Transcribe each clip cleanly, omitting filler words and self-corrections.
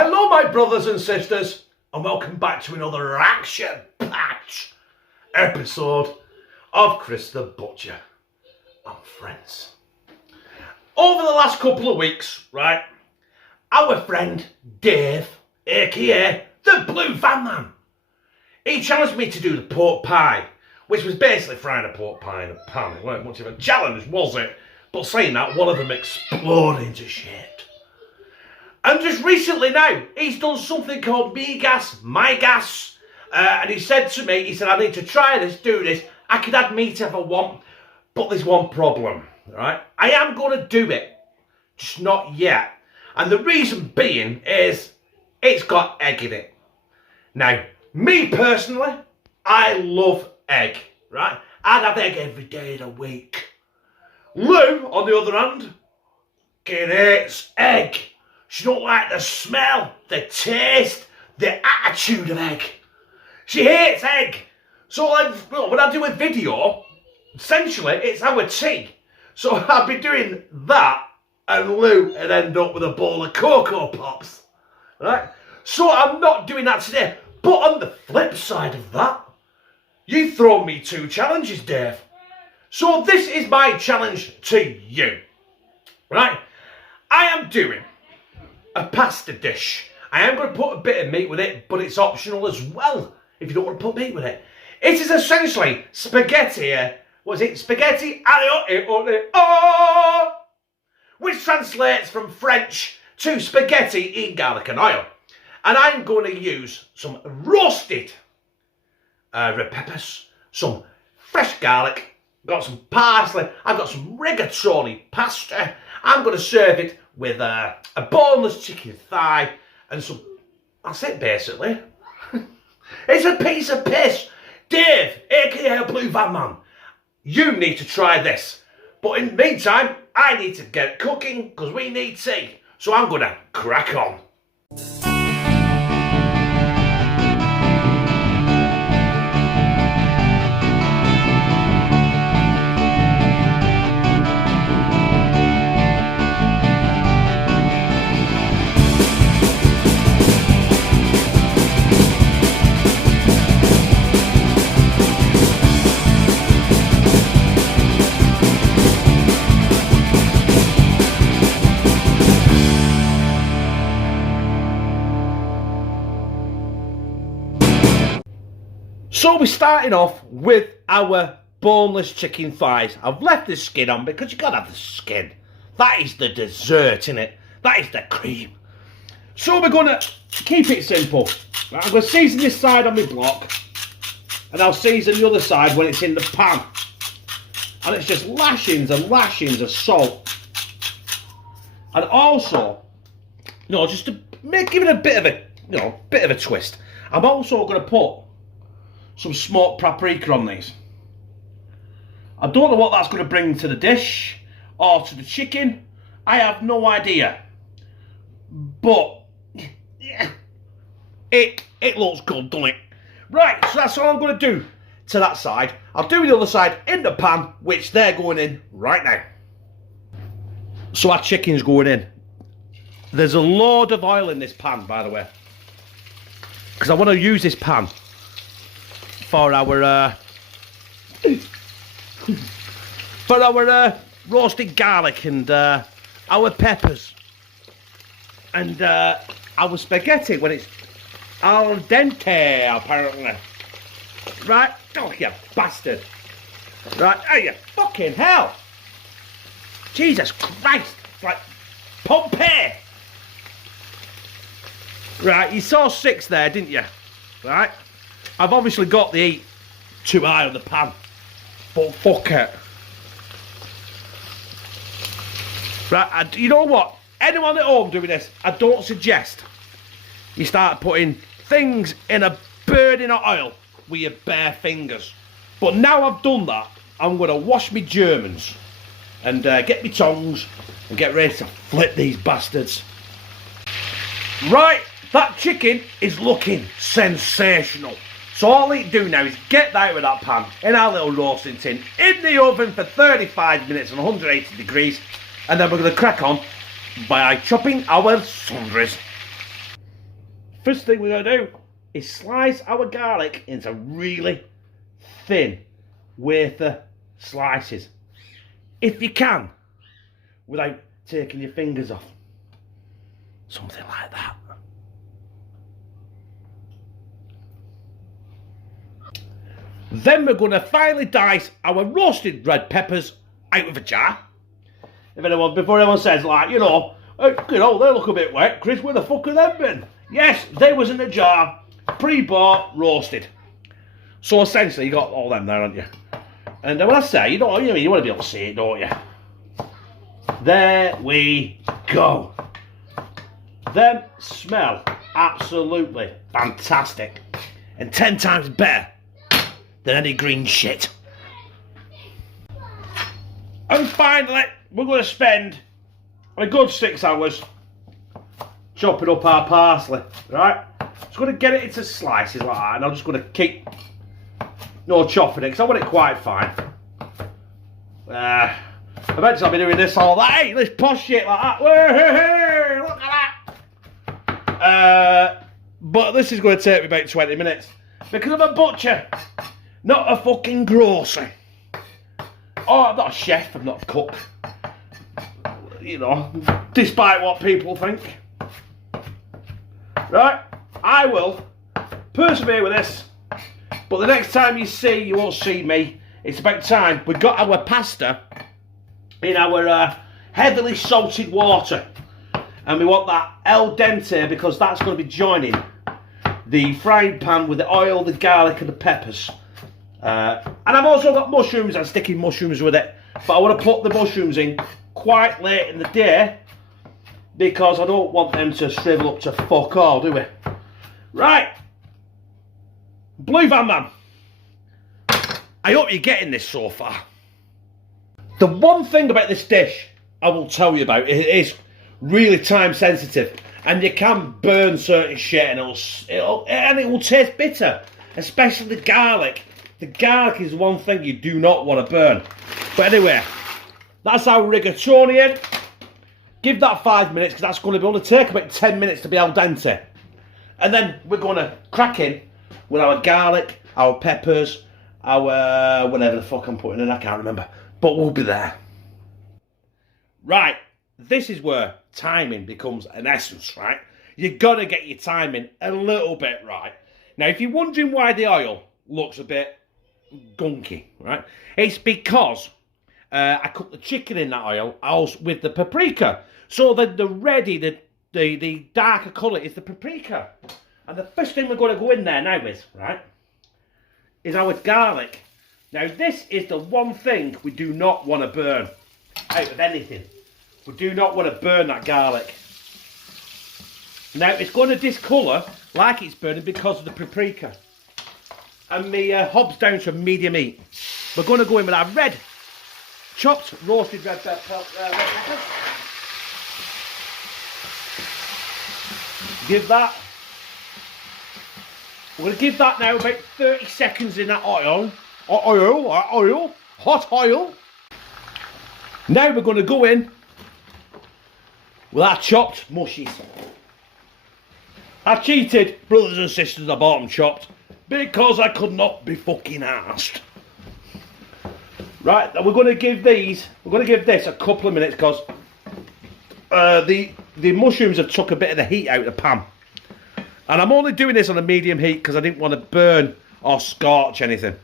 Hello my brothers and sisters, and welcome back to another action-packed episode of Chris the Butcher and Friends. Over the last couple of weeks, right, our friend Dave, aka the Blue Van Man, he challenged me to do the pork pie, which was basically frying a pork pie in a pan. It weren't much of a challenge, was it? But saying that, one of them exploded into shit. And just recently now, he's done something called Me Gas, My Gas. And he said to me, I need to try this, do this. I could add meat if I want, but there's one problem, right? I am going to do it, just not yet. And the reason being is it's got egg in it. Now, me personally, I love egg, right? I'd have egg every day of the week. Lou, on the other hand, hates egg. She don't like the smell, the taste, the attitude of egg. She hates egg. So when I do a video, essentially it's our tea. So I'll be doing that and Lou would end up with a bowl of Cocoa Pops. Right? So I'm not doing that today. But on the flip side of that, you throw me 2 challenges, Dave. So this is my challenge to you. Right? I am doing a pasta dish. I am going to put a bit of meat with it, but it's optional as well if you don't want to put meat with it. It is essentially spaghetti, spaghetti aglio, which translates from French to spaghetti in garlic and oil. And I'm going to use some roasted red peppers, some fresh garlic, got some parsley, I've got some rigatoni pasta. I'm going to serve it with a boneless chicken thigh and some, that's it basically. It's a piece of piss. Dave, aka Blue Van Man, you need to try this. But in the meantime, I need to get cooking because we need tea. So I'm going to crack on. So we're starting off with our boneless chicken thighs. I've left the skin on because you've got to have the skin. That is the dessert, innit? That is the cream. So we're going to keep it simple. Right, I'm going to season this side on my block. And I'll season the other side when it's in the pan. And it's just lashings and lashings of salt. And also, just to give it a bit of a, twist. I'm also going to put some smoked paprika on these. I don't know what that's going to bring to the dish or to the chicken. I have no idea. But yeah, it looks good, doesn't it? Right, so that's all I'm going to do to that side. I'll do the other side in the pan, which they're going in right now. So our chicken's going in. There's a load of oil in this pan, by the way, because I want to use this pan for our roasted garlic and our peppers and our spaghetti when it's al dente, apparently. Right? Oh, you bastard. Right? Oh, you fucking hell. Jesus Christ. It's like Pompeii. Right, you saw 6 there, didn't you? Right? I've obviously got the heat too high on the pan, but fuck it. Right, you know what? Anyone at home doing this, I don't suggest you start putting things in a burning hot oil with your bare fingers. But now I've done that, I'm going to wash my Germans and get my tongs and get ready to flip these bastards. Right, that chicken is looking sensational. So all I need to do now is get that out of that pan in our little roasting tin in the oven for 35 minutes on 180 degrees, and then we're going to crack on by chopping our sundries. first thing we're going to do is slice our garlic into really thin wafer slices. If you can, without taking your fingers off. Something like that. Then we're going to finally dice our roasted red peppers out of a jar. Before anyone says, like, they look a bit wet. Chris, where the fuck have they been? Yes, they was in a jar, pre-bought, roasted. So essentially, you got all them there, haven't you? And when I say, you want to be able to see it, don't you? There we go. Them smell absolutely fantastic. And 10 times better than any green shit. And finally, we're going to spend a good 6 hours chopping up our parsley, right? Just going to get it into slices like that, and I'm just going to keep chopping it because I want it quite fine. Eventually I'll be doing this all that. Hey, this posh shit like that. Hey, look at that. But this is going to take me about 20 minutes because I'm a butcher, not a fucking grocer. Oh, I'm not a chef, I'm not a cook. Despite what people think. Right, I will persevere with this. But the next time you won't see me. It's about time. We've got our pasta in our heavily salted water. And we want that al dente because that's going to be joining the frying pan with the oil, the garlic and the peppers. And I've also got mushrooms. I'm sticking mushrooms with it. But I want to put the mushrooms in quite late in the day because I don't want them to shrivel up to fuck all, do we? Right. Blue Van Man. I hope you're getting this so far. The one thing about this dish I will tell you about, it is really time sensitive. And you can burn certain shit and it will taste bitter. Especially the garlic. The garlic is one thing you do not want to burn. But anyway, that's our rigatoni in. Give that 5 minutes because that's going to only take about 10 minutes to be al dente. And then we're going to crack in with our garlic, our peppers, our whatever the fuck I'm putting in, I can't remember. But we'll be there. Right, this is where timing becomes an essence, right? You've got to get your timing a little bit right. Now, if you're wondering why the oil looks a bit gunky, right? It's because I cooked the chicken in that oil also with the paprika. So the ready, the darker colour is the paprika. And the first thing we're going to go in there now with, right, is our garlic. Now this is the one thing we do not want to burn out of anything. We do not want to burn that garlic. Now it's going to discolour like it's burning because of the paprika. And my hob's down to medium heat. We're going to go in with our chopped roasted red peppers. Give that. We're going to give that now about 30 seconds in that oil. Hot oil. Now we're going to go in with our chopped mushies. I cheated, brothers and sisters, I bought them chopped because I could not be fucking arsed. Right, we're going to give this a couple of minutes because the mushrooms have took a bit of the heat out of the pan. And I'm only doing this on a medium heat because I didn't want to burn or scorch anything.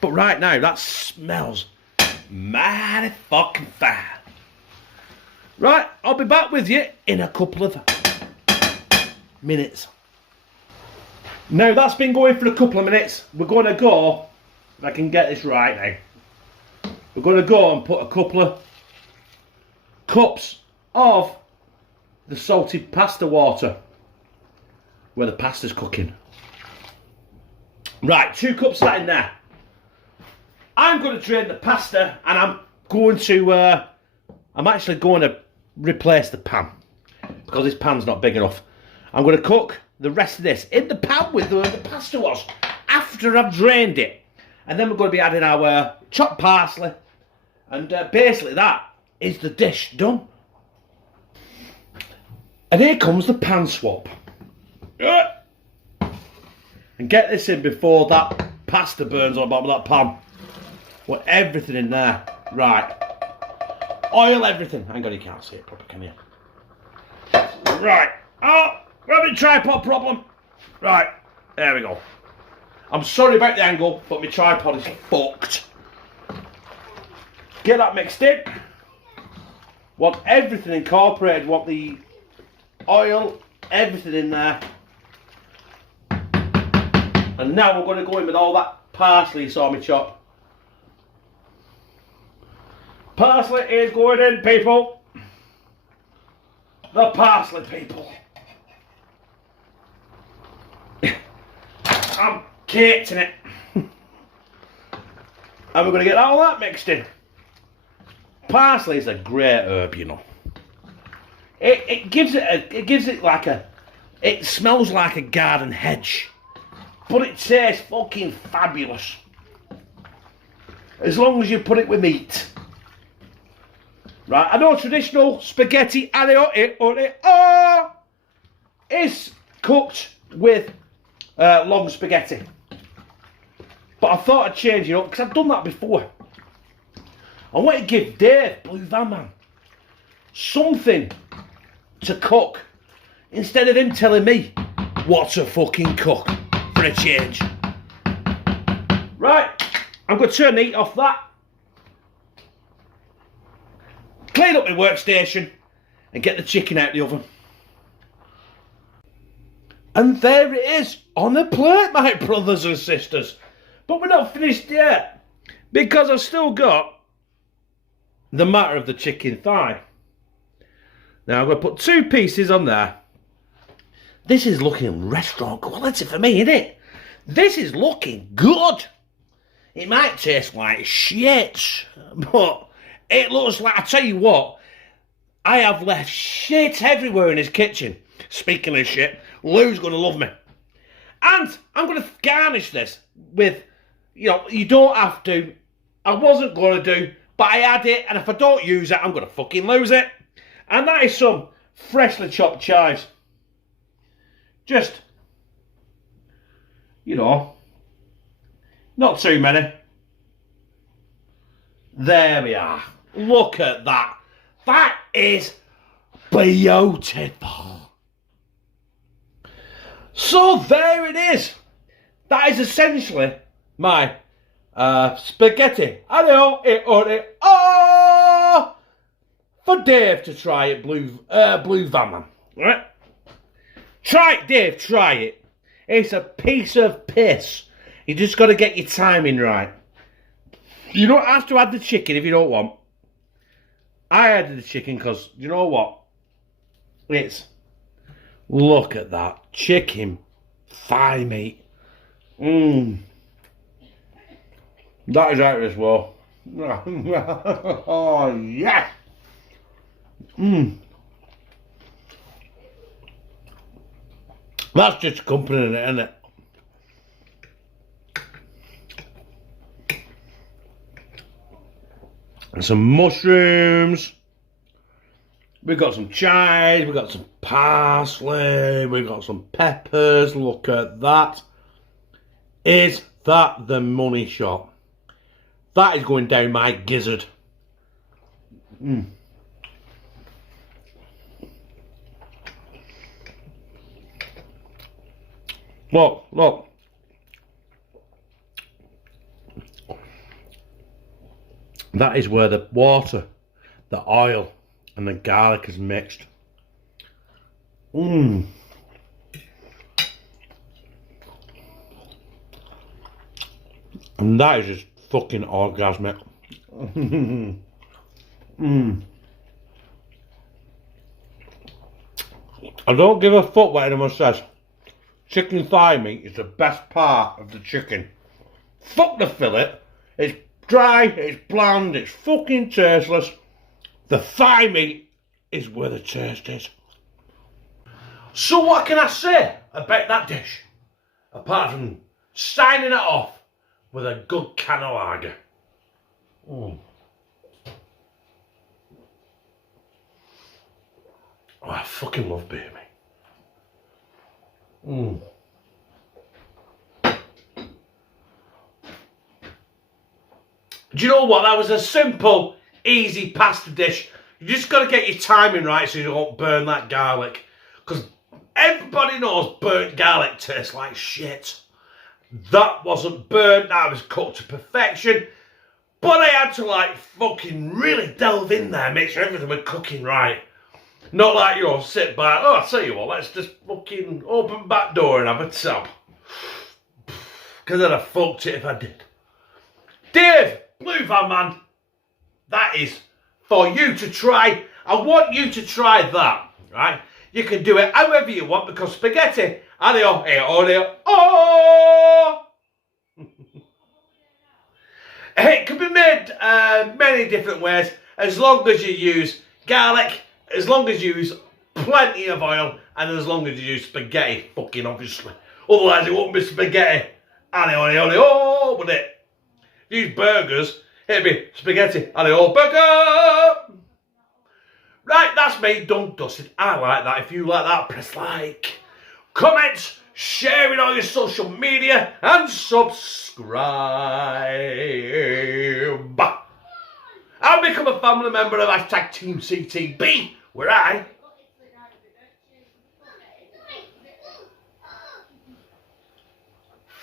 But right now, that smells mighty fucking fine. Right, I'll be back with you in a couple of minutes. Now that's been going for a couple of minutes. We're going to go, if I can get this right now, we're going to go and put a couple of cups of the salted pasta water where the pasta's cooking. Right, 2 cups of that in there. I'm going to drain the pasta and I'm actually going to replace the pan because this pan's not big enough. I'm going to cook the rest of this in the pan with where the pasta was after I've drained it. And then we're going to be adding our chopped parsley. And basically that is the dish done. And here comes the pan swap. And get this in before that pasta burns on the bottom of that pan. Put everything in there. Right. Oil everything. Hang on, you can't see it proper, can you? Right. Oh, we're having a tripod problem. Right. There we go. I'm sorry about the angle, but my tripod is fucked. Get that mixed in. Want everything incorporated. Want the oil, everything in there. And now we're going to go in with all that parsley you saw me chop. Parsley is going in, people. The parsley, people. I'm caked in it. And we're going to get all that mixed in. Parsley is a great herb, you know. It gives it like a, it smells like a garden hedge, but it tastes fucking fabulous. As long as you put it with meat. Right, I know traditional spaghetti aglio is cooked with long spaghetti. But I thought I'd change it up because I've done that before. I want to give Dave, Blue Van Man, something to cook instead of him telling me what to fucking cook for a change. Right, I'm going to turn the heat off that. Clean up my workstation and get the chicken out the oven. And there it is on the plate, my brothers and sisters. But we're not finished yet because I've still got the matter of the chicken thigh. Now I'm going to put 2 pieces on there. This is looking restaurant quality for me, isn't it? This is looking good. It might taste like shit, but it looks like, I tell you what, I have left shit everywhere in his kitchen. Speaking of shit, Lou's going to love me. And I'm going to garnish this with, you know, you don't have to. I wasn't going to do, but I had it, and if I don't use it, I'm going to fucking lose it. And that is some freshly chopped chives. Just, you know, not too many. There we are. Look at that. That is beautiful. So there it is. That is essentially my spaghetti. For Dave to try it, Blue Van Man. Right? Try it, Dave, try it. It's a piece of piss. You just got to get your timing right. You don't have to add the chicken if you don't want. I added the chicken because, you know what? Look at that. Chicken thigh meat. That is out of this world. Oh, yes. That's just accompanying it, isn't it? And some mushrooms. We've got some chives, we've got some parsley, we've got some peppers. Look at that. Is that the money shot? That is going down my gizzard. Look. That is where the water, the oil, and the garlic is mixed. And that is just fucking orgasmic. I don't give a fuck what anyone says. Chicken thigh meat is the best part of the chicken. Fuck the fillet. It's dry, it's bland, it's fucking tasteless. The thigh meat is where the taste is. So what can I say about that dish? Apart from signing it off with a good can of lager. Oh, I fucking love beer, mate. Mm. Do you know what? That was a simple, easy pasta dish. You just got to get your timing right so you don't burn that garlic. Because everybody knows burnt garlic tastes like shit. That wasn't burnt, that was cooked to perfection. But I had to like fucking really delve in there, make sure everything was cooking right. Not like, you know, sit back, oh, I'll tell you what, let's just fucking open back door and have a tap. Because I'd have fucked it if I did. Dave, Blue Van Man, that is for you to try. I want you to try that, right? You can do it however you want because spaghetti, aglio, olio, oh! It can be made many different ways as long as you use garlic, as long as you use plenty of oil, and as long as you use spaghetti, fucking obviously. Otherwise it won't be spaghetti, aglio, olio, would it? If you use burgers, it'd be spaghetti, aglio, burger! Right, that's me, done, dusted. I like that. If you like that, press like, comment, share it on your social media, and subscribe. And become a family member of hashtag Team CTB, where I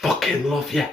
fucking love you.